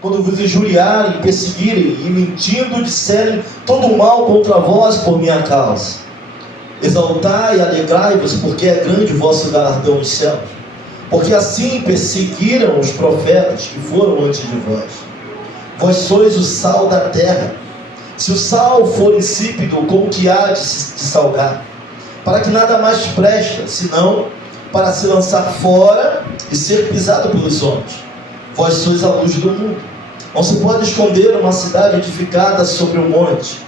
quando vos injuriarem, perseguirem e mentindo disserem todo o mal contra vós por minha causa. Exaltai e alegrai-vos, porque é grande o vosso galardão nos céus. Porque assim perseguiram os profetas que foram antes de vós. Vós sois o sal da terra. Se o sal for insípido, como que há de se salgar? Para que nada mais presta, senão para se lançar fora e ser pisado pelos homens. Vós sois a luz do mundo. Não se pode esconder uma cidade edificada sobre um monte,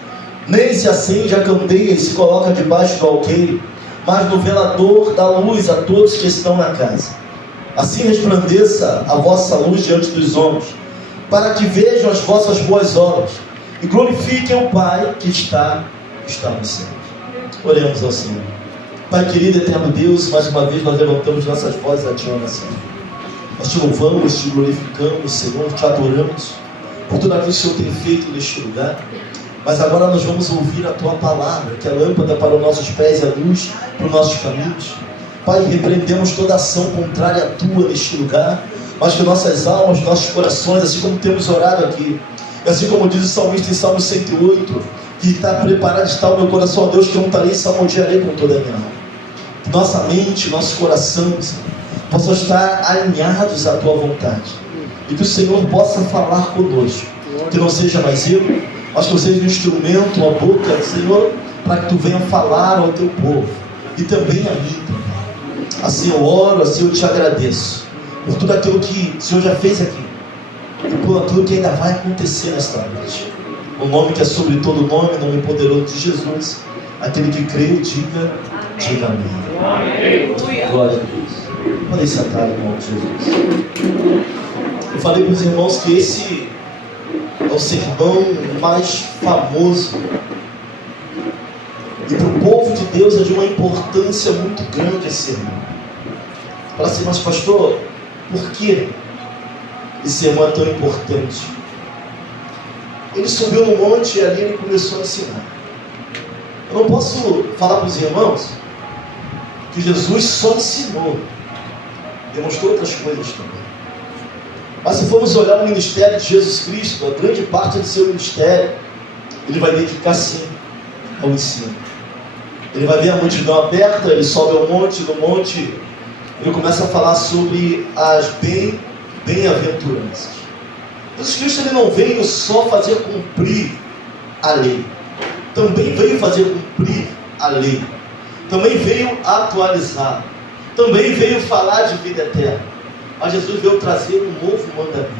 nem se acende a candeia e se coloca debaixo do alqueire, mas no velador dá luz a todos que estão na casa. Assim resplandeça a vossa luz diante dos homens, para que vejam as vossas boas obras e glorifiquem o Pai que está no céu. Oremos ao Senhor. Pai querido, eterno Deus, mais uma vez nós levantamos nossas vozes a Ti, oração. Nós Te louvamos, Te glorificamos, Senhor, Te adoramos por tudo aquilo que o Senhor tem feito neste lugar. Mas agora nós vamos ouvir a Tua palavra, que é lâmpada para os nossos pés e a luz para os nossos caminhos. Pai, repreendemos toda ação contrária à Tua neste lugar, mas que nossas almas, nossos corações, assim como temos orado aqui, e assim como diz o salmista em Salmo 108, que está preparado está o meu coração, a Deus, que eu cantarei e salmodiarei com toda a minha alma. Que nossa mente, nosso coração, Senhor, possam estar alinhados à Tua vontade, e que o Senhor possa falar conosco, que não seja mais eu, mas que eu seja um instrumento, uma boca, Senhor, para que Tu venha falar ao Teu povo, e também a mim também. Assim eu oro, assim eu Te agradeço, por tudo aquilo que o Senhor já fez aqui, e por aquilo que ainda vai acontecer nesta noite. O nome que é sobre todo nome, nome poderoso de Jesus, aquele que crê, diga amém. Glória a Deus. Podem sentar, irmão de Jesus. Eu falei para os irmãos que esse é o sermão mais famoso, e para o povo de Deus é de uma importância muito grande esse sermão. Fala assim, mas pastor, por que esse sermão é tão importante? Ele subiu no monte e ali ele começou a ensinar. Eu não posso falar para os irmãos que Jesus só ensinou, demonstrou outras coisas também. Mas se formos olhar o ministério de Jesus Cristo, a grande parte do seu ministério, ele vai dedicar sim ao ensino. Ele vai ver a multidão aperta, ele sobe ao monte, no monte ele começa a falar sobre as bem-aventuranças. Jesus Cristo ele não veio só fazer cumprir a lei, também veio fazer cumprir a lei, também veio atualizar, também veio falar de vida eterna. Mas Jesus veio trazer um novo mandamento.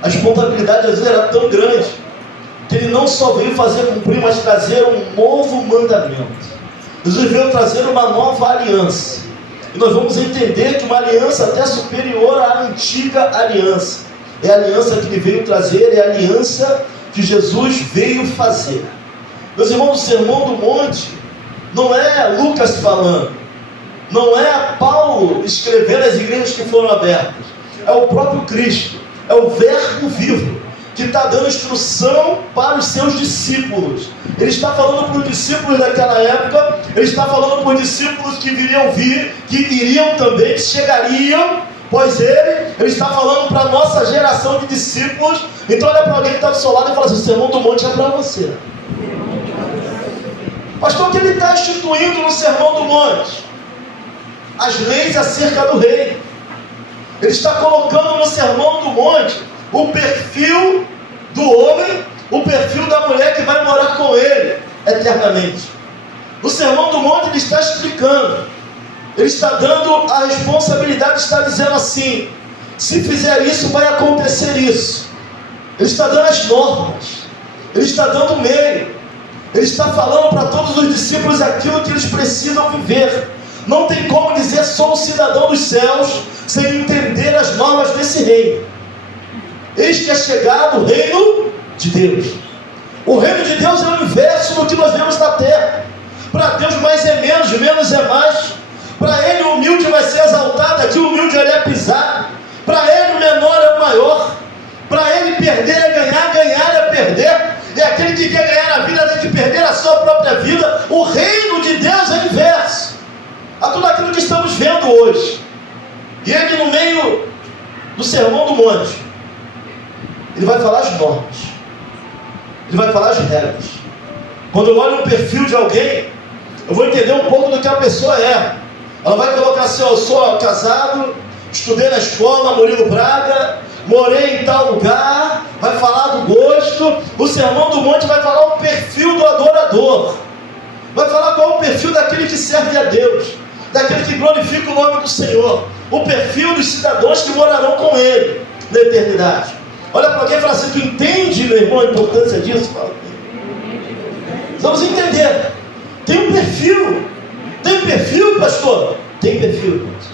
A responsabilidade de Jesus era tão grande que ele não só veio fazer cumprir, mas trazer um novo mandamento. Jesus veio trazer uma nova aliança, e nós vamos entender que uma aliança até superior à antiga aliança. É a aliança que ele veio trazer, é a aliança que Jesus veio fazer. Meus irmãos, o Sermão do Monte não é Lucas falando, não é Paulo escrevendo as igrejas que foram abertas, é o próprio Cristo, é o Verbo vivo, que está dando instrução para os seus discípulos. Ele está falando para os discípulos daquela época, ele está falando para os discípulos que viriam vir, que iriam também, que chegariam após ele está falando para a nossa geração de discípulos. Então olha para alguém que está do seu lado e fala assim, o Sermão do Monte é para você. Pastor, o que ele está instituindo no Sermão do Monte? As leis acerca do rei. Ele está colocando no Sermão do Monte o perfil do homem, o perfil da mulher que vai morar com ele eternamente. No Sermão do Monte ele está explicando, ele está dando a responsabilidade, está dizendo assim, se fizer isso vai acontecer isso. Ele está dando as normas, ele está dando o meio, ele está falando para todos os discípulos aquilo que eles precisam viver. Não tem como dizer sou um cidadão dos céus sem entender as normas desse reino. Eis que é chegado o reino de Deus. O reino de Deus é o inverso do que nós vemos na terra. Para Deus mais é menos, menos é mais. Para Ele o humilde vai ser exaltado, aqui o humilde ele é pisado. Para Ele o menor é o maior. Para Ele perder é ganhar, ganhar é perder. E aquele que quer ganhar a vida tem que perder a sua própria vida. O reino de Deus é o inverso a tudo aquilo que estamos vendo hoje. E ele no meio do Sermão do Monte, Ele vai falar as normas. Ele vai falar as regras. Quando eu olho um perfil de alguém, eu vou entender um pouco do que a pessoa é. Ela vai colocar assim, eu sou casado, estudei na escola, Murilo Braga, morei em tal lugar, vai falar do gosto. O Sermão do Monte vai falar o perfil do adorador. Vai falar qual é o perfil daquele que serve a Deus, daquele que glorifica o nome do Senhor, o perfil dos cidadãos que morarão com Ele na eternidade. Olha para alguém e fala assim, tu entende, meu irmão, a importância disso? Fala. Vamos entender. Tem um perfil. Tem perfil, pastor? Tem perfil, irmãos.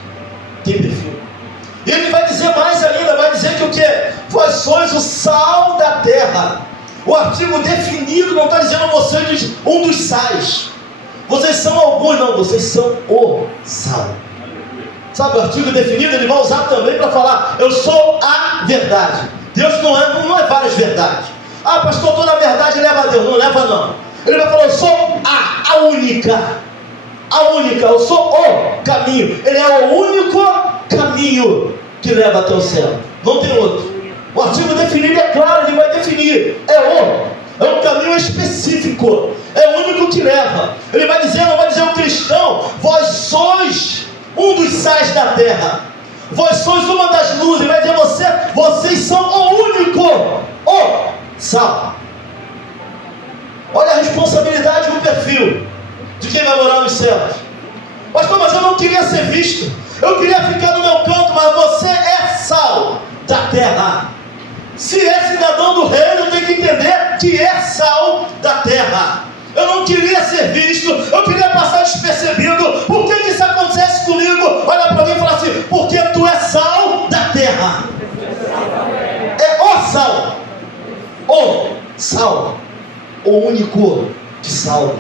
Tem perfil. E ele vai dizer mais ainda, vai dizer que o quê? Vós sois o sal da terra. O artigo definido não está dizendo vocês um dos sais. Vocês são alguns, não, vocês são o sal. Sabe, o artigo definido ele vai usar também para falar, eu sou a verdade. Deus não é várias verdades. Ah, pastor, toda a verdade leva a Deus. Não leva, não. Ele vai falar, eu sou a única. A única, eu sou o caminho. Ele é o único caminho que leva até o céu. Não tem outro. O artigo definido é claro, ele vai definir. É um caminho específico. É o único que leva. Ele vai dizer, não vai dizer o cristão, vós sois um dos sais da terra. Vós sois uma das luzes. Ele vai dizer vocês são o único, o sal. Olha a responsabilidade do perfil de quem vai morar nos céus. Pastor, mas eu não queria ser visto. Eu queria ficar no meu canto, mas você é sal da terra. Se é cidadão do reino, tem que entender que é sal da terra. Eu não queria ser visto, eu queria passar despercebido. Por que isso acontece comigo? Olha para alguém e fala assim, porque tu é sal da terra. É o sal. O sal. O único que salva.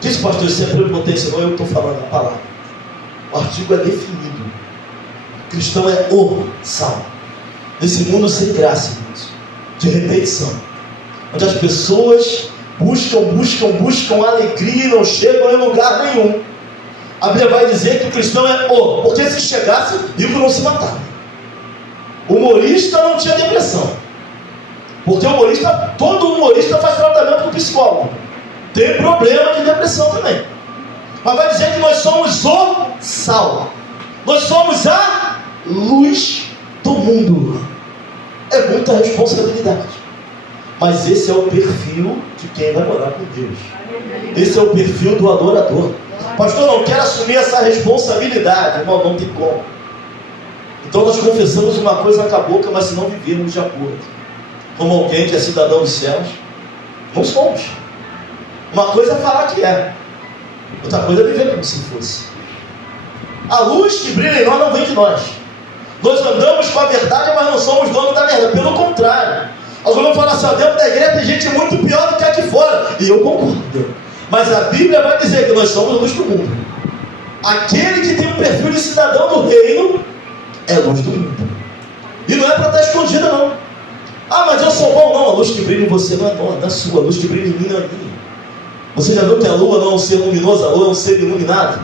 Diz, pastor, isso é prepotência, não eu estou falando a palavra. O artigo é definido. O cristão é o sal. Nesse mundo sem graça, irmãos, de repetição, onde as pessoas buscam alegria e não chegam em lugar nenhum. A Bíblia vai dizer que o cristão é o, porque se chegasse, rico não se matava. O humorista não tinha depressão, porque todo humorista faz tratamento com psicólogo. Tem problema de depressão também. Mas vai dizer que nós somos o sal. Nós somos a luz do mundo. É muita responsabilidade. Mas esse é o perfil de quem vai morar com Deus. Esse é o perfil do adorador. Pastor, não quero assumir essa responsabilidade. Irmão, não tem como. Então nós confessamos uma coisa com a boca, mas se não vivermos de acordo como alguém que é cidadão dos céus, não somos. Uma coisa é falar que é, outra coisa é viver como se fosse. A luz que brilha em nós não vem de nós. Nós andamos com a verdade, mas não somos donos da verdade. Pelo contrário. Alguns vão falar assim, dentro da igreja tem gente muito pior do que aqui fora. E eu concordo. Mas a Bíblia vai dizer que nós somos a luz do mundo. Aquele que tem um perfil de cidadão do reino é a luz do mundo. E não é para estar escondida, não. Ah, mas eu sou bom. Não, a luz que brilha em você não é sua. A luz que brilha em mim não é minha. Você já viu que a lua não é um ser luminoso, a lua é um ser iluminado?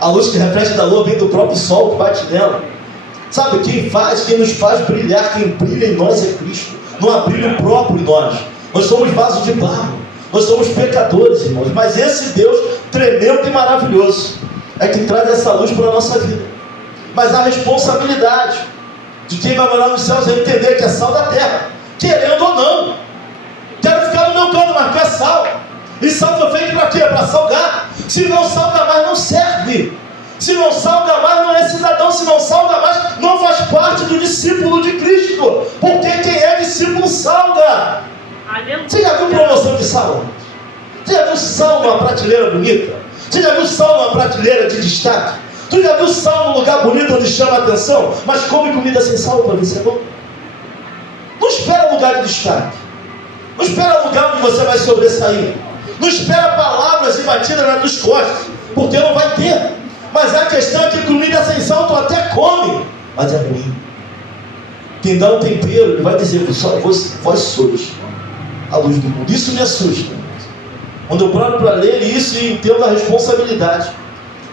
A luz que reflete da lua vem do próprio sol que bate nela. Sabe, quem nos faz brilhar, quem brilha em nós é Cristo. Não há brilho próprio em nós. Nós somos vasos de barro. Nós somos pecadores, irmãos. Mas esse Deus tremendo e maravilhoso é que traz essa luz para a nossa vida. Mas a responsabilidade de quem vai morar nos céus é entender que é sal da terra, querendo ou não. Quero ficar no meu canto, mas tu é sal. E sal foi feito para quê? Para salgar. Se não salga mais, não serve. Se não salga mais, não é cidadão. Se não salga mais, não faz parte do discípulo de Cristo. Porque quem é discípulo salga. Você já viu promoção de sal? Você já viu sal numa prateleira bonita? Você já viu sal numa prateleira de destaque? Tu já viu sal num lugar bonito onde chama a atenção? Mas come comida sem sal para ver se é bom? Não espera lugar de destaque. Não espera lugar onde você vai sobressair. Não espera palavras e batidas nas tuas costas, porque não vai ter. Mas a questão é que comida sem sal tu até come, mas é ruim. Quem dá o tempero, ele vai dizer, vós sois a luz do mundo. Isso me assusta. Quando eu paro para ler isso e entendo a responsabilidade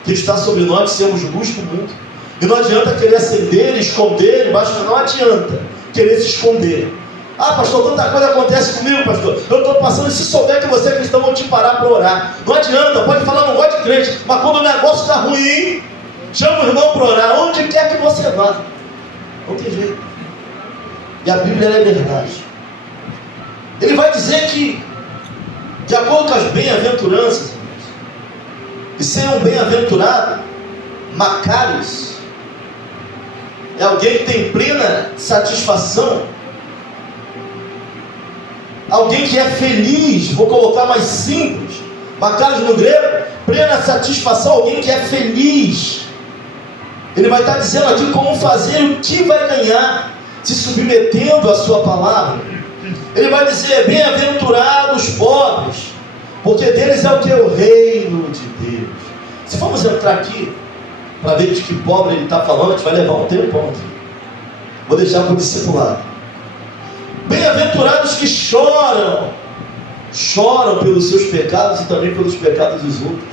que está sobre nós de sermos luz do mundo. E não adianta querer acender, esconder, mas não adianta querer se esconder. Ah, pastor, tanta coisa acontece comigo, pastor. Eu estou passando, e se souber que você é cristão, vão te parar para orar. Não adianta, pode falar, não gosto de crente, mas quando o negócio está ruim, chama o irmão para orar, onde quer que você vá. Não tem jeito. E a Bíblia é verdade. Ele vai dizer que, de acordo com as bem-aventuranças, e ser um bem-aventurado, Macários, é alguém que tem plena satisfação, alguém que é feliz. Vou colocar mais simples, Macários no grego, plena satisfação, alguém que é feliz. Ele vai estar dizendo aqui como fazer, o que vai ganhar, se submetendo à sua palavra. Ele vai dizer, bem-aventurados os pobres, porque deles é o que? O reino de Deus. Se formos entrar aqui, para ver de que pobre ele está falando, a gente vai levar um tempão aqui. Vou deixar para o discipulado. Bem-aventurados que choram pelos seus pecados e também pelos pecados dos outros.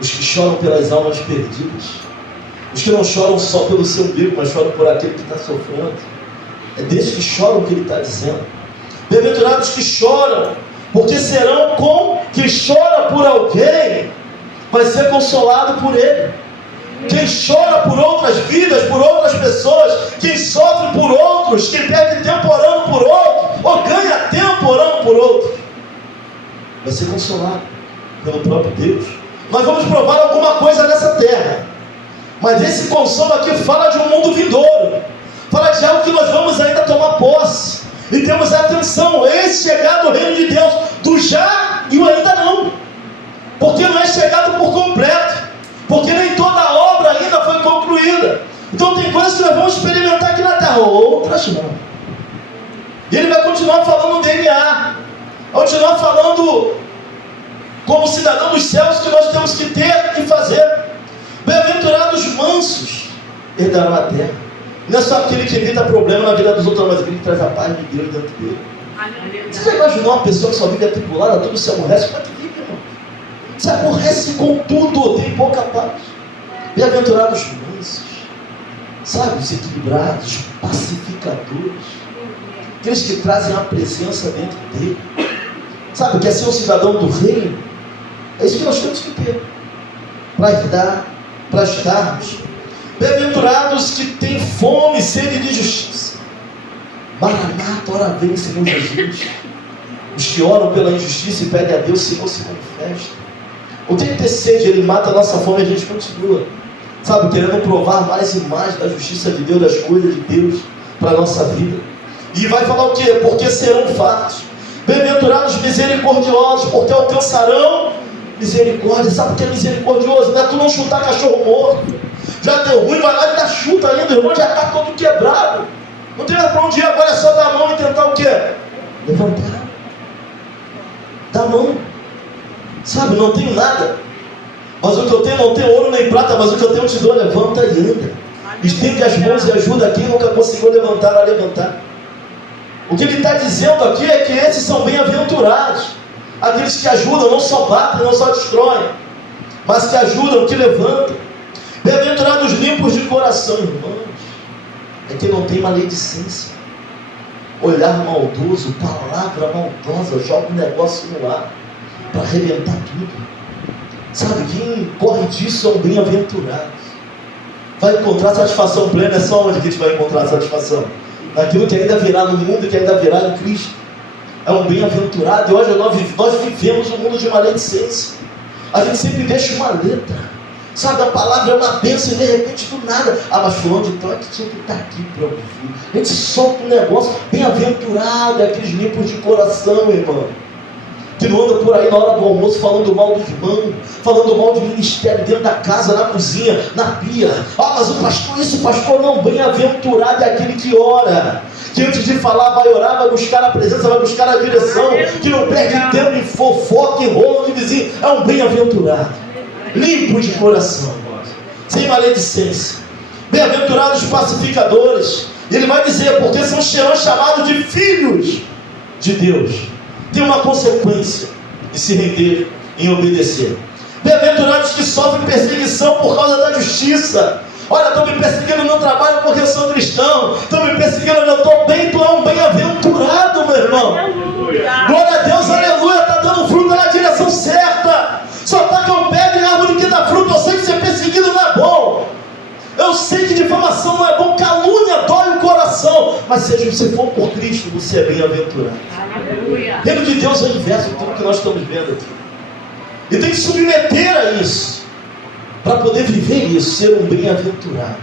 Os que choram pelas almas perdidas. Os que não choram só pelo seu umbigo, mas choram por aquele que está sofrendo. É desses que choram que ele está dizendo. Bem-aventurados que choram, porque serão com quem chora por alguém, vai ser consolado por ele. Quem chora por outras vidas, por outras pessoas, quem sofre por outros, quem perde tempo orando por outro, ou ganha tempo orando por outro, vai ser consolado pelo próprio Deus. Nós vamos provar alguma coisa nessa terra, mas esse consolo aqui fala de um mundo vindouro, fala de algo que nós vamos ainda tomar posse, e temos atenção, esse chegar do reino de Deus, do já e o ainda não, porque não é chegado por completo, porque nem toda a obra ainda foi concluída. Então tem coisas que nós vamos experimentar aqui na terra, outras não. E ele vai continuar falando no DNA, continuar falando como cidadão dos céus que nós temos que ter e fazer. Bem-aventurados mansos herdarão a terra. Não é só aquele que evita problema na vida dos outros, mas aquele que traz a paz de Deus dentro dele. Você já imaginou uma pessoa que só vive atribulada, tudo se aborrece? Como é que vive, irmão? Se aborrece com tudo, tem pouca paz. Bem-aventurados mansos, sabe, os equilibrados, pacificadores, aqueles que trazem a presença dentro dele. Sabe, quer ser um cidadão do reino? É isso que nós temos que ter, para herdar, para estarmos. Bem-aventurados que têm fome e sede de justiça. Maranata, ora vem, Senhor Jesus. Os que oram pela injustiça e pedem a Deus, Senhor, se manifesta. O que é ter sede? Ele mata a nossa fome e a gente continua, sabe, querendo provar mais e mais da justiça de Deus, das coisas de Deus para a nossa vida. E vai falar o quê? Porque serão fartos. Bem-aventurados misericordiosos, porque alcançarão misericórdia. Sabe o que é misericordioso? Não é tu não chutar cachorro morto. Já deu ruim, vai lá e dá chuta ainda, o irmão já está todo quebrado. Não tem mais para onde ir, agora é só dar a mão e tentar o quê? Levantar. Dá a mão. Sabe, não tenho nada, mas o que eu tenho não tem ouro nem prata, mas o que eu tenho eu te dou, levanta e anda. Estende as mãos e ajuda quem nunca conseguiu levantar a levantar. O que ele está dizendo aqui é que esses são bem-aventurados, aqueles que ajudam, não só batem, não só destroem, mas que ajudam, que levantam. Bem-aventurados limpos de coração, irmãos, é quem não tem maledicência, olhar maldoso, palavra maldosa, joga um negócio no ar para arrebentar tudo. Sabe, quem corre disso é um bem-aventurado. Vai encontrar satisfação plena. É só onde que a gente vai encontrar satisfação? Naquilo que ainda virá no mundo e que ainda virá em Cristo. É um bem-aventurado. E hoje nós vivemos um mundo de maledicência. A gente sempre deixa uma letra, sabe, a palavra é uma bênção e de repente do nada, mas fulano de tal que tinha que estar aqui para ouvir. A gente solta um negócio. Bem-aventurado é aqueles limpos de coração, irmão, que não anda por aí na hora do almoço falando mal do irmão, falando mal de ministério dentro da casa, na cozinha, na pia. Mas o pastor isso, o pastor não. Bem-aventurado é aquele que ora, que antes de falar vai orar, vai buscar a presença, vai buscar a direção, que não perde tempo em fofoca, em rolo de vizinho. É um bem-aventurado, limpo de coração, sem maledicência. Bem-aventurados pacificadores. Ele vai dizer, porque serão chamados de filhos de Deus. Tem uma consequência de se render em obedecer. Bem-aventurados que sofrem perseguição por causa da justiça, Olha, estão me perseguindo no trabalho porque eu sou cristão. Estão me perseguindo onde eu estou bem. Tu é um bem-aventurado, meu irmão. Glória a Deus, aleluia. Está dando fruto na direção certa. Só tacam pedra em árvore que dá fruto. Eu sei que ser perseguido não é bom. Eu sei que difamação não é bom. Calúnia dói o coração. Mas se você for por Cristo, você é bem-aventurado. O reino de Deus é o inverso de tudo que nós estamos vendo aqui. E tem que submeter a isso, para poder viver isso, ser um bem-aventurado.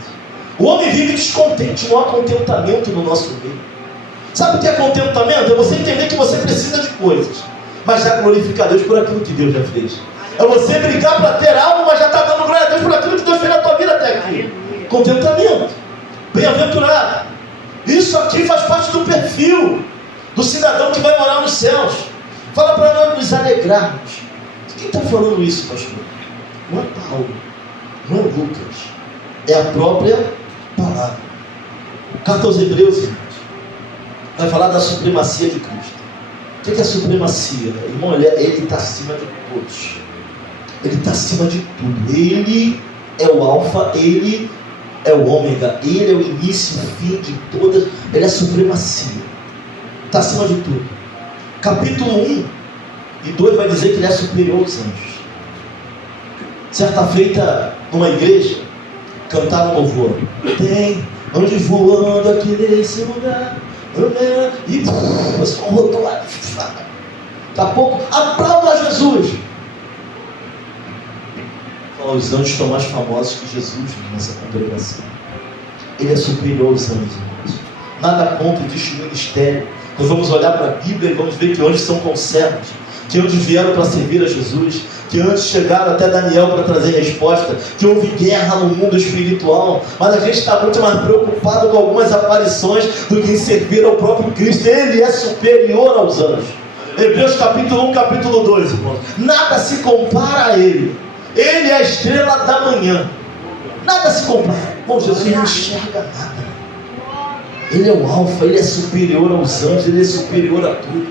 O homem vive descontente, não há contentamento no nosso meio. Sabe o que é contentamento? É você entender que você precisa de coisas, mas já glorificar Deus por aquilo que Deus já fez. É você brigar para ter algo, mas já está dando glória a Deus por aquilo que Deus fez na tua vida até aqui. Contentamento, bem-aventurado. Isso aqui faz parte do perfil do cidadão que vai morar nos céus. Fala para nós nos alegrarmos. Quem está falando isso, pastor? Não é Paulo, não é Lucas, é a própria palavra. Carta aos Hebreus, irmãos, vai falar da supremacia de Cristo. O que é a supremacia? Irmão, ele está acima de todos. Ele está acima de tudo. Ele é o alfa, ele é o ômega, ele é o início, o fim de todas. Ele é a supremacia. Está acima de tudo. Capítulo 1 e 2 vai dizer que ele é superior aos anjos. Certa feita, numa igreja, cantaram um louvor. Tem anjo voando aqui nesse lugar. E você rodou lá. Daqui a pouco, aplauda Jesus. Os anjos estão mais famosos que Jesus nessa congregação. Ele é superior aos anjos, irmãos. Nada contra existe um ministério. Nós vamos olhar para a Bíblia e vamos ver que anjos são conservos, que anjos vieram para servir a Jesus, que anjos chegaram até Daniel para trazer resposta, que houve guerra no mundo espiritual, mas a gente está muito mais preocupado com algumas aparições do que em servir ao próprio Cristo. Ele é superior aos anjos. Hebreus capítulo 1, capítulo 2, irmãos. Nada se compara a Ele. Ele é a estrela da manhã. Nada se compara. Bom, Jesus não enxerga nada. Ele é o alfa, ele é superior aos anjos, ele é superior a tudo.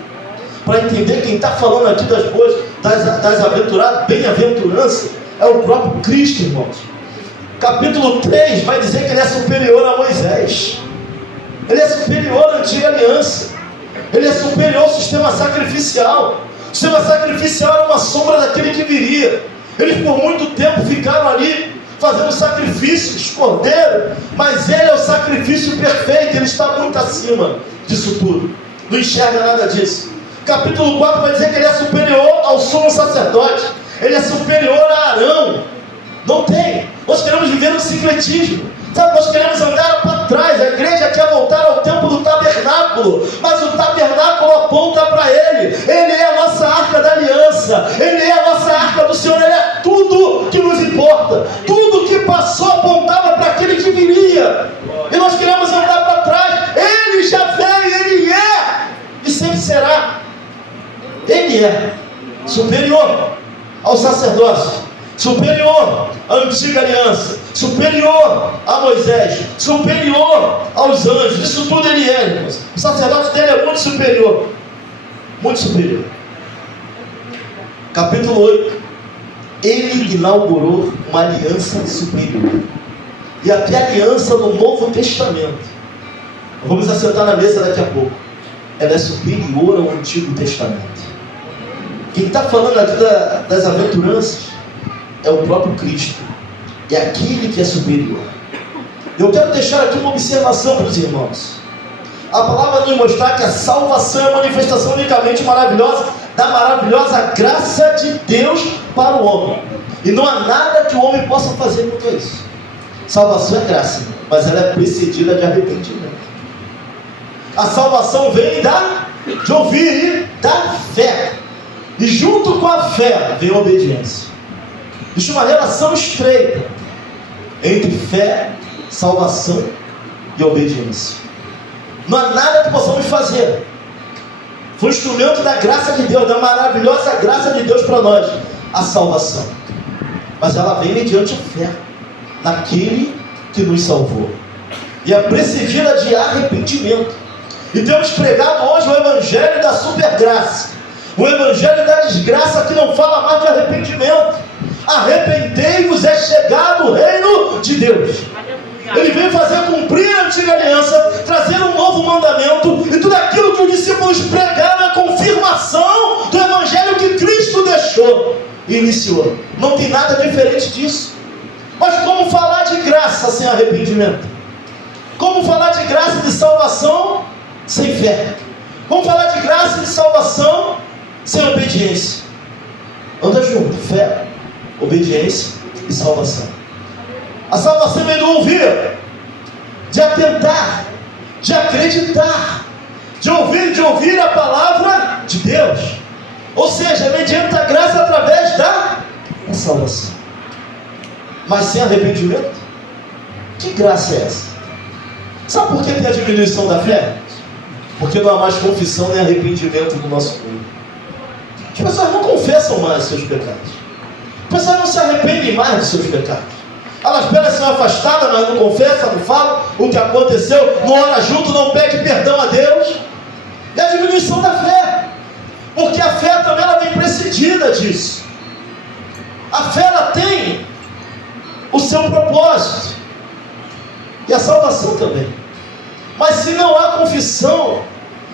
Para entender quem está falando aqui das aventuradas, bem-aventurança, é o próprio Cristo, irmãos. Capítulo 3 vai dizer que ele é superior a Moisés. Ele é superior à antiga aliança. Ele é superior ao sistema sacrificial. O sistema sacrificial era uma sombra daquele que viria. Eles por muito tempo ficaram ali fazendo sacrifícios, cordeiro, mas ele é o sacrifício perfeito. Ele está muito acima disso tudo. Não enxerga nada disso. Capítulo 4 vai dizer que ele é superior ao sumo sacerdote. Ele é superior a Arão. Não tem. Nós queremos viver no sincretismo. Sabe, nós queremos andar para trás. A igreja quer voltar ao tempo do tabernáculo, mas o tabernáculo aponta para Ele. Ele é a nossa arca da aliança. Ele é a nossa arca do Senhor. Ele é tudo que nos importa. Tudo que passou apontava para aquele que viria. E nós queremos andar para trás. Ele já veio, Ele é e sempre será. Ele é superior ao sacerdócio, superior à antiga aliança, superior a Moisés, superior aos anjos. Isso tudo ele é, irmãos. O sacerdote dele é muito superior. Muito superior. Capítulo 8. Ele inaugurou uma aliança superior. E até a aliança no Novo Testamento, vamos assentar na mesa daqui a pouco, ela é superior ao Antigo Testamento. Quem está falando aqui das aventuranças é o próprio Cristo. É aquele que é superior. Eu quero deixar aqui uma observação para os irmãos. A palavra vai nos mostrar que a salvação é a manifestação unicamente maravilhosa da maravilhosa graça de Deus para o homem. E não há nada que o homem possa fazer quanto a isso. Salvação é graça, mas ela é precedida de arrependimento. A salvação vem de ouvir e da fé. E junto com a fé vem a obediência. Existe uma relação estreita entre fé, salvação e obediência. Não há nada que possamos fazer. Foi um instrumento da graça de Deus, da maravilhosa graça de Deus para nós, a salvação. Mas ela vem mediante a fé naquele que nos salvou. E é precedida de arrependimento. E temos pregado hoje o evangelho da supergraça. O evangelho da desgraça, que não fala mais de arrependimento. Arrependei-vos, é chegado o reino de Deus. Ele veio fazer cumprir a antiga aliança, trazer um novo mandamento, e tudo aquilo que os discípulos pregaram é a confirmação do evangelho que Cristo deixou e iniciou. Não tem nada diferente disso. Mas como falar de graça sem arrependimento? Como falar de graça de salvação sem fé? Como falar de graça de salvação sem obediência? Anda junto, fé, obediência e salvação. A salvação vem do ouvir, de atentar, de acreditar, de ouvir a palavra de Deus. Ou seja, mediante a graça através da salvação. Mas sem arrependimento? Que graça é essa? Sabe por que tem a diminuição da fé? Porque não há mais confissão nem arrependimento no nosso mundo. As pessoas não confessam mais seus pecados. As pessoas não se arrependem mais dos seus pecados. Elas esperam ser afastadas, mas não confessam, não falam o que aconteceu, não ora junto, não pede perdão a Deus. É a diminuição da fé. Porque a fé também ela vem precedida disso. A fé ela tem o seu propósito. E a salvação também. Mas se não há confissão,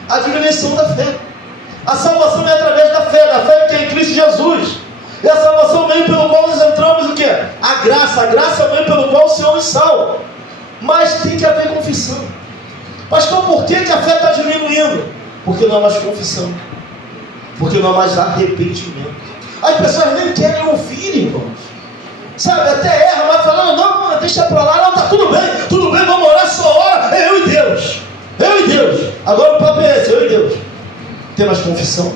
a diminuição da fé. A salvação é através da fé que é em Cristo Jesus. E a salvação vem pelo qual nós entramos o quê? A graça vem pelo qual o Senhor nos salva. Mas tem que haver confissão. Pastor, por que a fé está diminuindo? Porque não há mais confissão. Porque não há mais arrependimento. As pessoas nem querem ouvir, irmãos. Sabe, até erra, mas falando, não, deixa pra lá, não, tá tudo bem, vamos orar, só ora, é eu e Deus. Agora o papo é esse, eu e Deus. Tem mais confissão?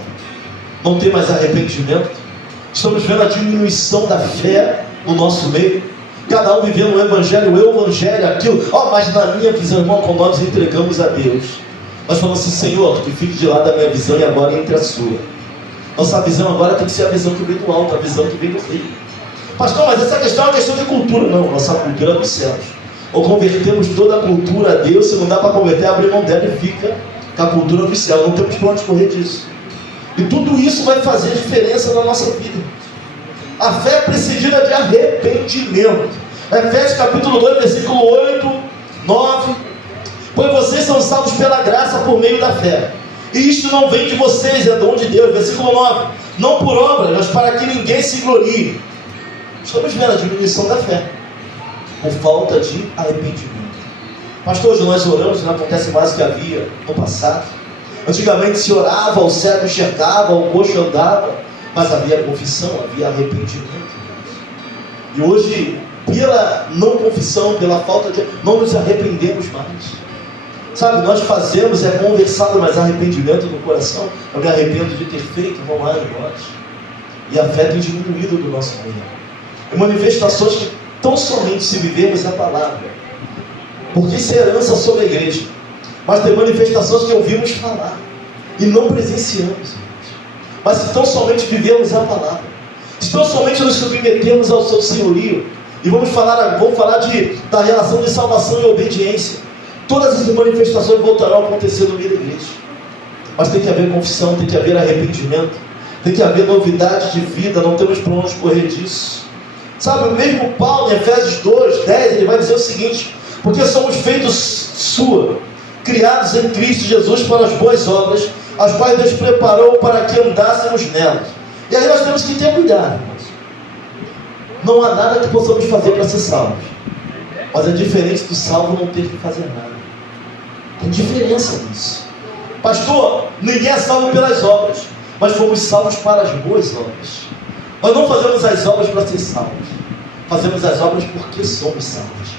Não tem mais arrependimento? Estamos vendo a diminuição da fé no nosso meio. Cada um vivendo o evangelho, aquilo. Mas na minha visão, irmão, quando nós entregamos a Deus, nós falamos assim, Senhor, que fique de lado da minha visão e agora entre a sua. Nossa visão agora tem que ser a visão que vem do alto, a visão que vem do reino. Pastor, mas essa questão é uma questão de cultura. Não, nossa cultura é dos céus. Ou convertemos toda a cultura a Deus, se não dá para converter, abre mão dela e fica com a cultura do céu. Não temos para onde correr disso. E tudo isso vai fazer diferença na nossa vida. A fé é precedida de arrependimento. Efésios capítulo 2, versículo 8, 9. Pois vocês são salvos pela graça por meio da fé. E isto não vem de vocês, é dom de Deus. Versículo 9. Não por obras, mas para que ninguém se glorie. Estamos vendo a diminuição da fé por falta de arrependimento. Pastor, hoje nós oramos e não acontece mais o que havia no passado. Antigamente se orava, o cego enxergava, o coxo andava, mas havia confissão, havia arrependimento. E hoje, pela não confissão, pela falta de... não nos arrependemos mais. Sabe, nós fazemos, é conversado, mas arrependimento no coração. Eu me arrependo de ter feito, não há em nós. E a fé tem diminuído do nosso meio. É manifestações que tão somente se vivermos a palavra. Porque isso é herança sobre a igreja. Mas tem manifestações que ouvimos falar e não presenciamos. Mas se tão somente vivemos a palavra, se tão somente nos submetemos ao seu senhorio, e vamos falar da relação de salvação e obediência, todas essas manifestações voltarão a acontecer no meio da igreja. Mas tem que haver confissão, tem que haver arrependimento, tem que haver novidade de vida, não temos para onde correr disso. Sabe, o mesmo Paulo em Efésios 2, 10, ele vai dizer o seguinte: porque somos feitos sua, criados em Cristo Jesus para as boas obras, as quais Deus preparou para que andássemos nelas. E aí nós temos que ter cuidado, irmãos. Não há nada que possamos fazer para ser salvos, mas é diferente do salvo não ter que fazer nada. Tem diferença nisso. Pastor, ninguém é salvo pelas obras, mas fomos salvos para as boas obras. Nós não fazemos as obras para ser salvos, fazemos as obras porque somos salvos.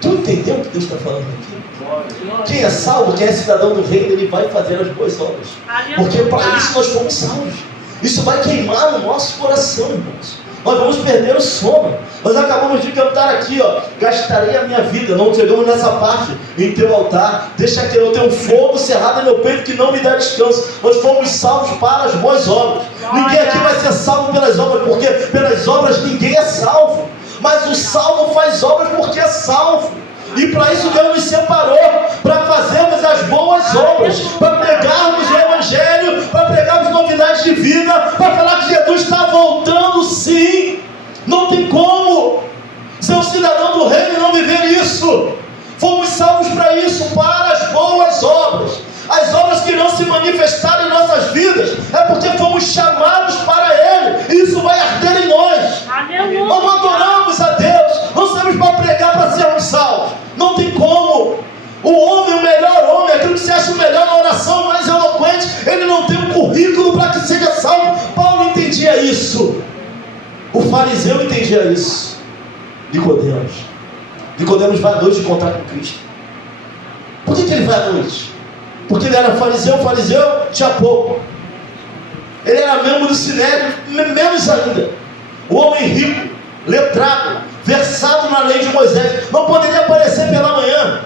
Tu entendeu o que Deus está falando aqui? Quem é salvo, quem é cidadão do reino, ele vai fazer as boas obras. Porque para isso nós fomos salvos. Isso vai queimar no nosso coração, irmãos. Nós vamos perder o sono. Nós acabamos de cantar aqui, gastarei a minha vida. Não chegamos nessa parte, em teu altar. Deixa que eu tenha um fogo cerrado em meu peito que não me dá descanso. Nós fomos salvos para as boas obras. Ninguém aqui vai ser salvo pelas obras, porque pelas obras ninguém é salvo. Mas o salvo faz obras porque é salvo. E para isso Deus nos separou, para fazermos as boas obras, para pregarmos o Evangelho, para pregarmos novidades de vida, para falar que Jesus está voltando sim. cidadão do reino e não viver isso. Fomos salvos para isso, para as boas obras. As obras que não se manifestaram em nossas vidas é porque fomos chamados para Ele. Isso vai arder em nós. Aleluia. Não adoramos a Deus, não sabemos para pregar para sermos salvos. Não tem como. O homem, o melhor homem, aquilo que se acha o melhor na oração, mais eloquente, ele não tem um currículo para que seja salvo. Paulo entendia isso. O fariseu entendia isso. Nicodemos vai à noite encontrar com Cristo. Por que ele vai à noite? Porque ele era fariseu tinha pouco. Ele era membro do Sinédrio, menos ainda. O homem rico, letrado, versado na lei de Moisés, não poderia aparecer pela manhã.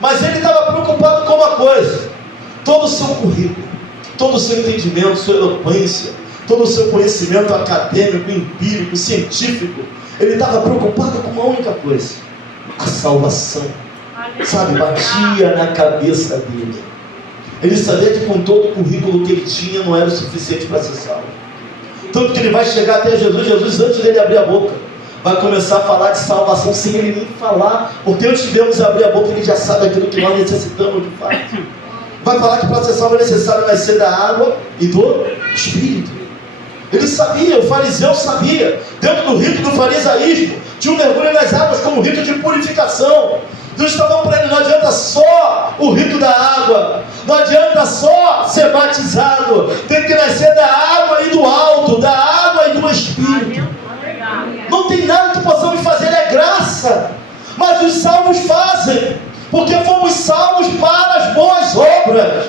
Mas ele estava preocupado com uma coisa: todo o seu currículo, todo o seu entendimento, sua eloquência, todo o seu conhecimento acadêmico, empírico, científico, ele estava preocupado com uma única coisa: a salvação. Sabe, batia na cabeça dele. Ele sabia que com todo o currículo que ele tinha não era o suficiente para ser salvo. Tanto que ele vai chegar até Jesus antes dele abrir a boca, vai começar a falar de salvação sem ele nem falar, porque antes de Deus abrir a boca, ele já sabe aquilo que nós necessitamos de fato. Vai falar que para ser salvo é necessário nascer da água e do Espírito. Ele sabia, o fariseu sabia. Dentro do rito do farisaísmo tinha um mergulho nas águas como rito de purificação. Deus estava falando para ele: não adianta só o rito da água, não adianta só ser batizado, tem que nascer da água e do alto, da água e do Espírito. Não tem nada que possamos fazer, é graça. Mas os salvos fazem, porque fomos salvos para as boas obras.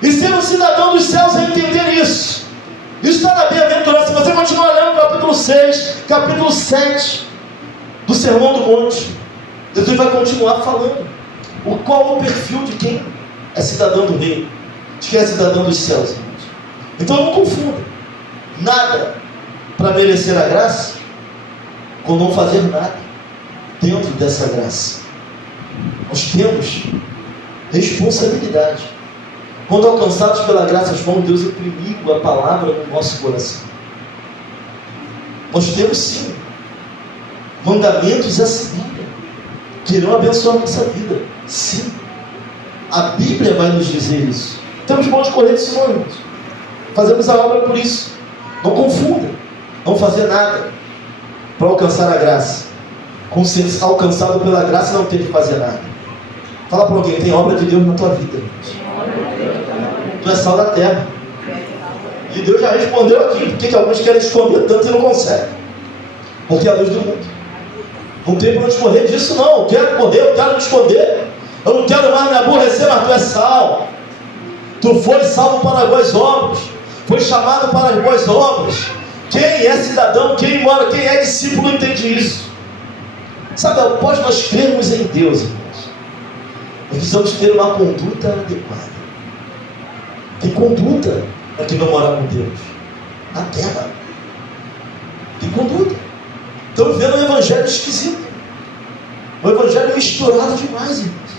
E ser um cidadão dos céus é entender isso. Isso está na bem-aventurança. Se você continuar lendo capítulo 6, capítulo 7 do Sermão do Monte, Jesus vai continuar falando qual o perfil de quem é cidadão do reino, de quem é cidadão dos céus, irmãos. Então não confunda nada para merecer a graça com não fazer nada dentro dessa graça. Nós temos responsabilidade. Quando alcançados pela graça, vamos Deus imprimiu a palavra no nosso coração. Nós temos sim mandamentos a seguir, que irão abençoar a nossa vida. Sim, a Bíblia vai nos dizer isso. Temos bons correntes sinônimos. Fazemos a obra por isso. Não confunda. Não fazer nada para alcançar a graça, com ser alcançado pela graça não ter que fazer nada. Fala para alguém: tem obra de Deus na tua vida. Tu é sal da terra. E Deus já respondeu aqui. Por que alguns querem esconder tanto e não conseguem? Porque é a luz do mundo. Não tem para onde correr disso não. Eu quero correr, eu quero me esconder. Eu não quero mais me aborrecer, mas tu é sal. Tu foi salvo para as boas obras. Foi chamado para as boas obras. Quem é cidadão, quem mora, quem é discípulo entende isso. Sabe, após nós crermos em Deus, irmãos, nós precisamos ter uma conduta adequada. Tem conduta para quem vai morar com Deus na terra. Tem conduta. Estamos vendo um evangelho esquisito, um evangelho misturado demais, irmãos.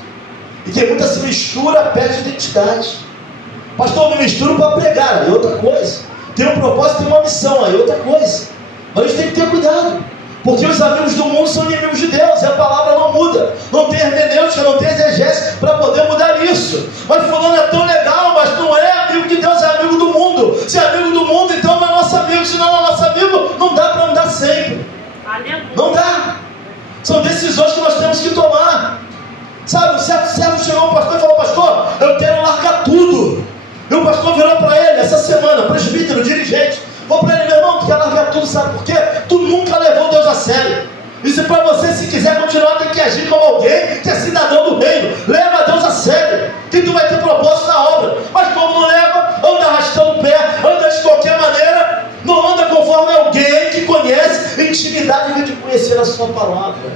E quem muita se mistura perde identidade. Pastor, eu me misturo para pregar, aí outra coisa. Tem um propósito, tem uma missão, aí outra coisa. Mas a gente tem que ter cuidado, porque os amigos do mundo são inimigos de Deus, e a palavra não muda. Não tem hermenêutica, não tem exegese para poder mudar isso. Mas fulano é tão legal, mas não é amigo de Deus, é amigo do mundo. Se é amigo do mundo, então não é nosso amigo. Se não é nosso amigo, não dá para andar sempre. Não dá. São decisões que nós temos que tomar. Sabe, um certo servo chegou ao pastor e falou: pastor, eu quero largar tudo. E o pastor virou para ele essa semana, presbítero, dirigente, vou para ele: meu irmão, tu quer largar tudo, sabe por quê? Tu nunca levou Deus a sério. E se para você, se quiser continuar, tem que agir como alguém que é cidadão do reino. Leva Deus a sério, que tu vai ter propósito na obra. Mas como não leva, anda arrastando o pé, anda de qualquer maneira, não anda conforme alguém que conhece. Intimidade vem de conhecer a sua palavra.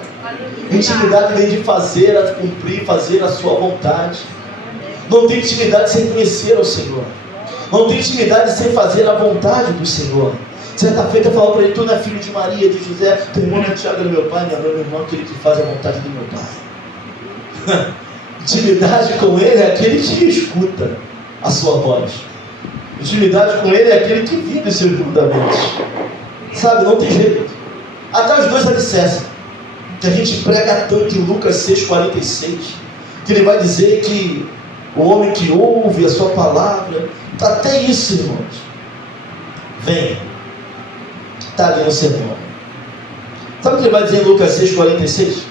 Intimidade vem de fazer, a cumprir, fazer a sua vontade. Não tem intimidade sem conhecer ao Senhor. Não tem intimidade sem fazer a vontade do Senhor. Certa feita falou para ele: tu não é filho de Maria, de José, teu irmão é Tiago, meu pai, minha mãe, meu irmão, aquele que faz a vontade do meu pai. Intimidade com ele é aquele que escuta a sua voz. Intimidade com ele é aquele que vive os seus fundamentos. Sabe, não tem jeito. Até os dois alicerces. que a gente prega tanto em Lucas 6,46, que ele vai dizer que o homem que ouve a sua palavra, até isso, irmãos, vem, está ali no sermão. Sabe o que ele vai dizer em Lucas 6,46?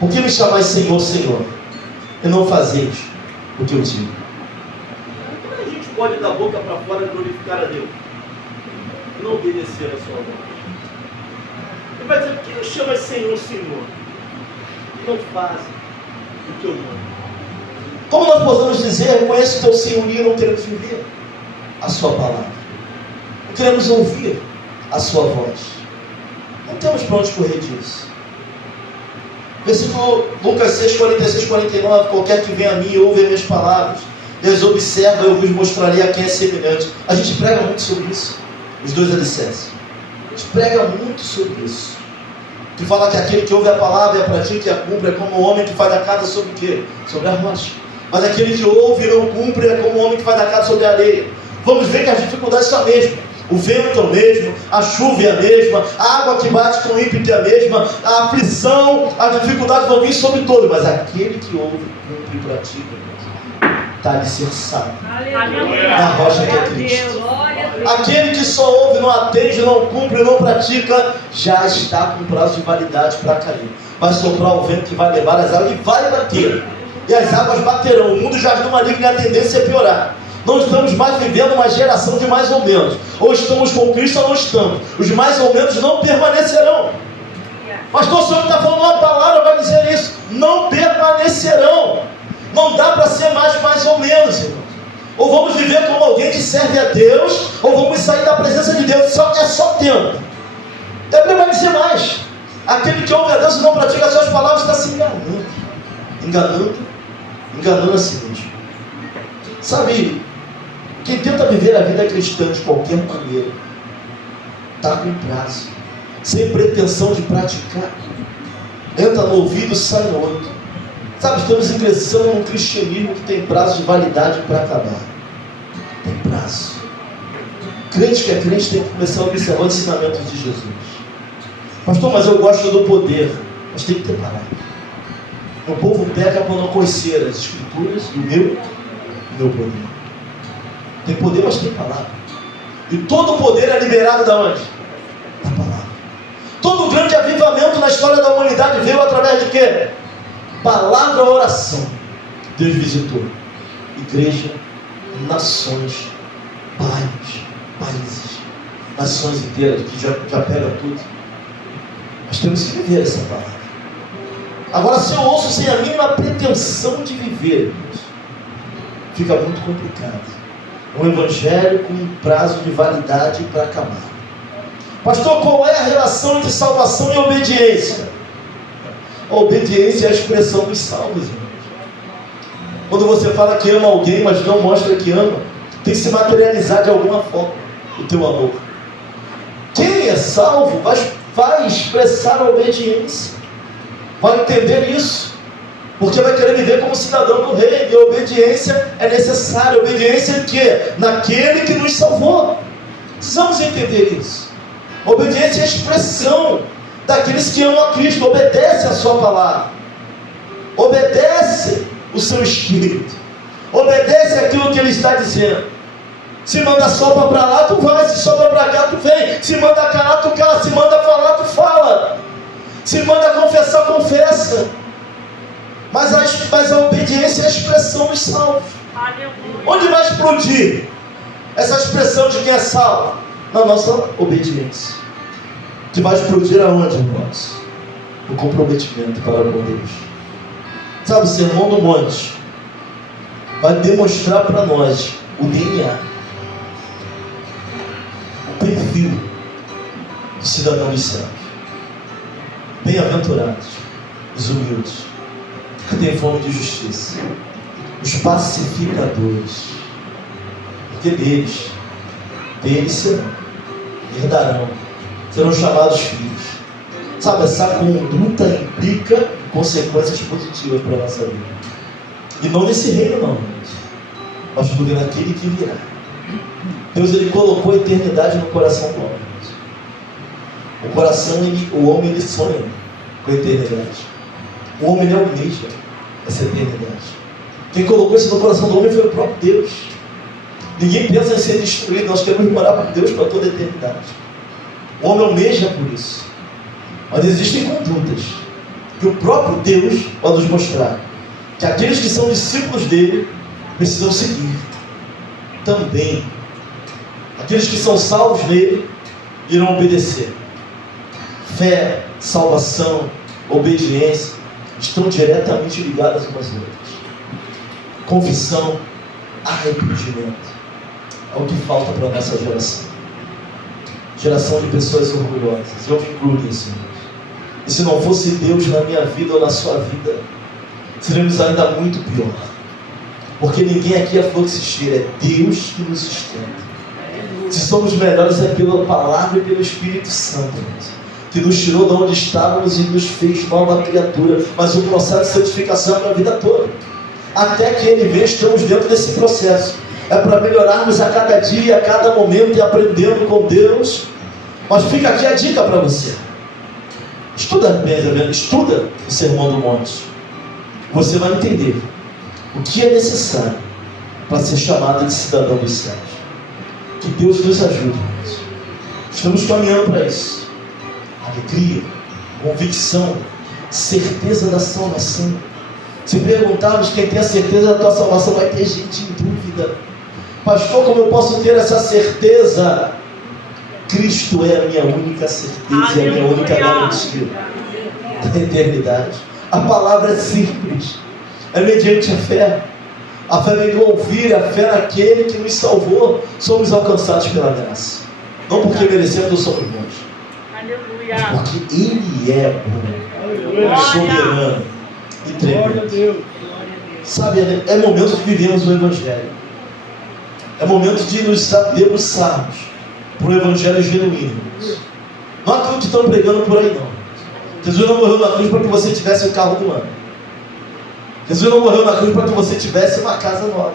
Por que me chamais Senhor, Senhor, e não fazeis o que eu digo? Como a gente pode da boca para fora glorificar a Deus e não obedecer a sua voz? Ele vai dizer, por que me chamas Senhor, Senhor, e não fazem o que eu mando? Como nós podemos dizer, reconheço o teu senhorio e não queremos viver a sua palavra? Não queremos ouvir a sua voz. Não temos para onde correr disso. Versículo Lucas 6, 46, 49, qualquer que venha a mim e ouve as minhas palavras, e as observa, eu vos mostrarei a quem é semelhante. A gente prega muito sobre isso, os dois alicerces. A gente prega muito sobre isso. Que fala que aquele que ouve a palavra e a pratica e a cumpre é como o homem que faz a casa sobre o quê? Sobre a rocha. Mas aquele que ouve e não cumpre é como o homem que faz a casa sobre a areia. Vamos ver que as dificuldades são as mesmas. O vento é o mesmo, a chuva é a mesma, a água que bate com ímpeto é a mesma, a aflição, as dificuldades vão vir sobre todos. Mas aquele que ouve, cumpre e pratica, está alicerçado na rocha que é Cristo. Aquele que só ouve, não atende, não cumpre, não pratica, já está com prazo de validade para cair. Vai soprar o vento que vai levar as águas e vai bater. E as águas baterão. O mundo já no maligno e a tendência é piorar. Não estamos mais vivendo uma geração de mais ou menos. Ou estamos com Cristo ou não estamos. Os mais ou menos não permanecerão. Pastor, o senhor que está falando uma palavra vai dizer isso. Não permanecerão. Não dá para ser mais ou menos, irmão. Ou vamos viver como alguém que serve a Deus, ou vamos sair da presença de Deus. É só tempo. A Bíblia vai dizer mais. Aquele que ouve a Deus e não pratica as suas palavras está se enganando a si mesmo. Sabe, quem tenta viver a vida cristã de qualquer maneira está com prazo, sem pretensão de praticar. Entra no ouvido e sai no outro. Sabe, estamos ingressando num cristianismo que tem prazo de validade para acabar. Tem prazo. Crente que é crente tem que começar a observar o ensinamento de Jesus. Pastor, mas eu gosto do poder. Mas tem que ter palavra. O povo peca por não conhecer as escrituras e o meu poder. Tem poder, mas tem palavra. E todo o poder é liberado da onde? Da palavra. Todo grande avivamento na história da humanidade veio através de quê? Palavra ou oração. Deus visitou igreja, nações, países, nações inteiras, que já pega tudo. Nós temos que viver essa palavra. Agora, se eu ouço sem a mínima pretensão de viver, fica muito complicado. Um evangelho com um prazo de validade para acabar. Pastor, qual é a relação entre salvação e obediência? A obediência é a expressão dos salvos, irmãos. Quando você fala que ama alguém, mas não mostra que ama, tem que se materializar de alguma forma o teu amor. Quem é salvo vai expressar a obediência, vai entender isso, porque vai querer viver como cidadão do rei. E a obediência é necessária. Obediência em quê? Naquele que nos salvou. Precisamos entender isso. Obediência é a expressão daqueles que amam a Cristo. Obedece a sua palavra, obedece o seu espírito, obedece aquilo que ele está dizendo. Se manda sopra para lá, tu vai. Se sopra para cá, tu vem. Se manda calar, tu cala. Se manda falar, tu fala. Se manda confessar, confessa. Mas a obediência é a expressão dos salvos. Onde vai explodir essa expressão de quem é salvo? Na nossa obediência. Que vai explodir aonde, irmãos? O comprometimento para com Deus. Sabe, o Sermão do Monte vai demonstrar para nós o DNA, o perfil do cidadão dos céus. Bem-aventurados os humildes, que têm fome de justiça, os pacificadores, porque deles herdarão, serão chamados filhos. Sabe, essa conduta implica consequências positivas para a nossa vida. E não nesse reino não, mas tudo naquele que virá. Deus, ele colocou a eternidade no coração do homem. O coração, o homem, ele sonha com a eternidade. O homem não almeja essa eternidade. Quem colocou isso no coração do homem foi o próprio Deus. Ninguém pensa em ser destruído, nós queremos morar com Deus para toda a eternidade. O homem almeja por isso. Mas existem condutas que o próprio Deus vai nos mostrar que aqueles que são discípulos dele precisam seguir. Também aqueles que são salvos nele irão obedecer. Fé, salvação, obediência estão diretamente ligadas umas às outras. Confissão, arrependimento é o que falta para a nossa geração. Geração de pessoas orgulhosas. Eu me incluo nisso, irmãos. E se não fosse Deus na minha vida ou na sua vida, seríamos ainda muito pior. Porque ninguém aqui é flor que se cheira, é Deus que nos sustenta. Se somos melhores é pela palavra e pelo Espírito Santo, que nos tirou de onde estávamos e nos fez nova criatura. Mas o processo de santificação é para a vida toda. Até que Ele venha, estamos dentro desse processo. É para melhorarmos a cada dia, a cada momento e aprendendo com Deus. Mas fica aqui a dica para você. Estuda bem, estuda o Sermão do Monte. Você vai entender o que é necessário para ser chamado de cidadão dos céus. Que Deus nos ajude. Estamos caminhando para isso. Alegria, convicção, certeza da salvação. Se perguntarmos quem tem a certeza da tua salvação, vai ter gente em dúvida. Pastor, como eu posso ter essa certeza? Cristo é a minha única certeza, é a minha única garantia da eternidade. A palavra é simples, é mediante a fé. A fé vem do ouvir, a fé naquele que nos salvou. Somos alcançados pela graça, não porque merecemos ou somos bons, mas porque Ele é bom, soberano e tremendo. Sabe, é momento de vivermos o Evangelho. É momento de nos debruçarmos para o Evangelho genuíno. Não aquilo que estão pregando por aí, não. Jesus não morreu na cruz para que você tivesse o carro do ano. Jesus não morreu na cruz para que você tivesse uma casa nova.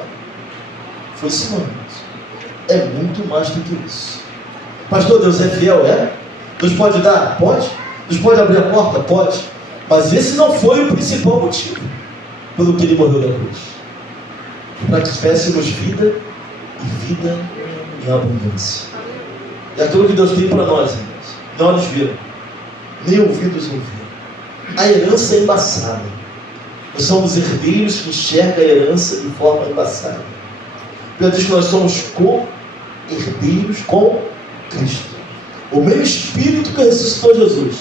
Foi isso não. É muito mais do que isso. Pastor, Deus é fiel? É? Deus pode dar? Pode. Deus pode abrir a porta? Pode. Mas esse não foi o principal motivo pelo que Ele morreu na cruz. Para que tivéssemos vida e vida em abundância. E aquilo que Deus tem para nós, irmãos, não olhos viram, nem ouvidos ouviram. A herança é embaçada. Nós somos herdeiros que enxergam a herança de forma embaçada. Bíblia diz que nós somos co-herdeiros com Cristo. O mesmo Espírito que ressuscitou Jesus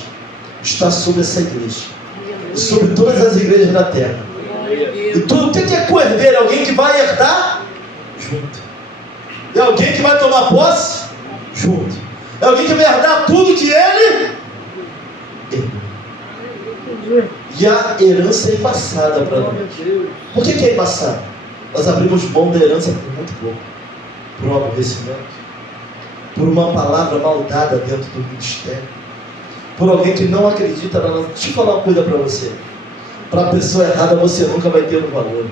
está sobre essa igreja e sobre todas as igrejas da terra. E tudo o que é co-herdeiro? É alguém que vai herdar junto. É alguém que vai tomar posse junto. É alguém que vai herdar tudo que ele herdou. E a herança é passada para nós. Por que é passada? Nós abrimos mão da herança por muito pouco. Por um aborrecimento, por uma palavra mal dada dentro do ministério, por alguém que não acredita na nossa. Deixa eu falar uma coisa para você. Para a pessoa errada você nunca vai ter um valor.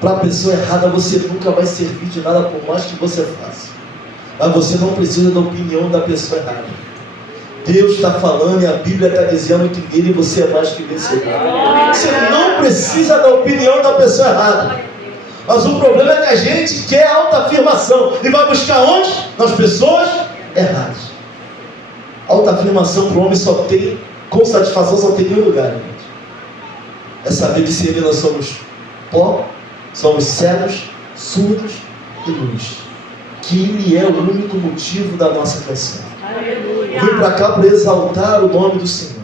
Para a pessoa errada você nunca vai servir de nada, por mais que você faça. Mas você não precisa da opinião da pessoa errada. Deus está falando e a Bíblia está dizendo que nele você é mais que vencedor. Você não precisa da opinião da pessoa errada. Mas o problema é que a gente quer autoafirmação e vai buscar onde? Nas pessoas erradas. Autoafirmação para o homem só tem, com satisfação só tem em um lugar, gente. É saber que sem ele nós somos pó, somos cegos, surdos e luz. Que Ele é o único motivo da nossa canção. Vim para cá para exaltar o nome do Senhor.